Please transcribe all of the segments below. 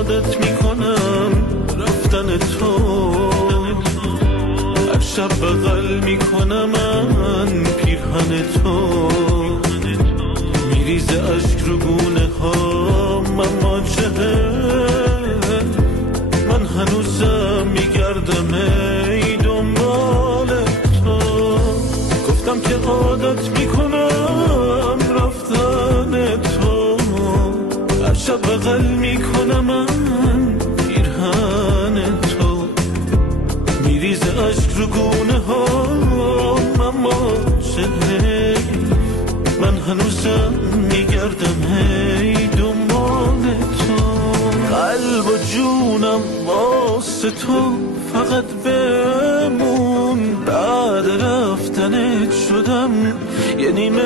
عادت میکنم رفتن تو، هر شب بغل میکنم من پیرهن تو، میریزه اشک رو گونه ها من مواجهه، من هنوزم میگردم ای دنبال تو. گفتم که عادت میکنم رفتن تو، هر شب بغل میکنم من پیرهن تو، میریزه اشک رو گونه ها من مواجهه، من هنوزم میگردم هی دنبال تو. قلب و جونم واسه تو فقط بمون، بعد رفتنت شدم یه نیمه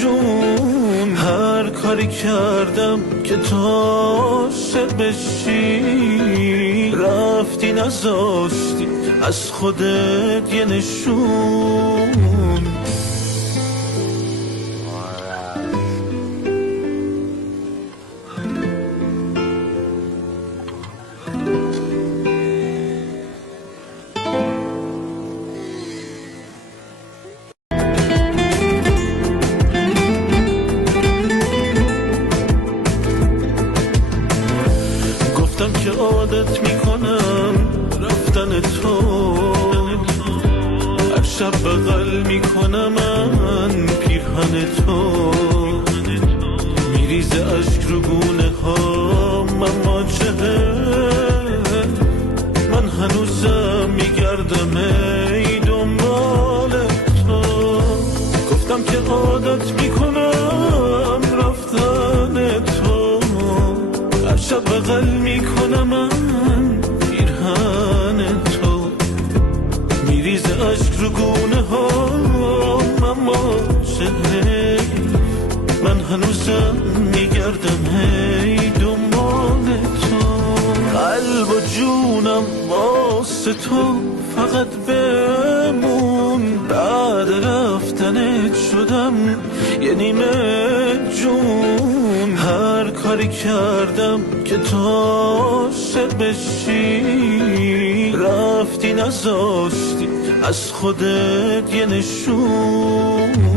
جون، هر کاری کردم که تو عاشق بشی، رفتی نذاشتی از خودت یه نشون. گفتم که عادت میکنم رفتن تو، هر شب بغل میکنم من پیرهن تو، میریزه اشک رو گونه ها من مواجهه، من هنوزم میگردم ای دنبال تو. گفتم که عادت میکنم رفتن تو، هر شب بغل میکنم من پیرهن تو، میریزه اشک رو گونه ها من مواجهه، من هنوزم میگردم هی دنبال تو. قلب و جونم واسه تو فقط بمون، بعد رفتنت شدم یه نیمه جون، هر کاری کردم که تو عاشق بشی، رفتی نذاشتی از خودت یه نشون.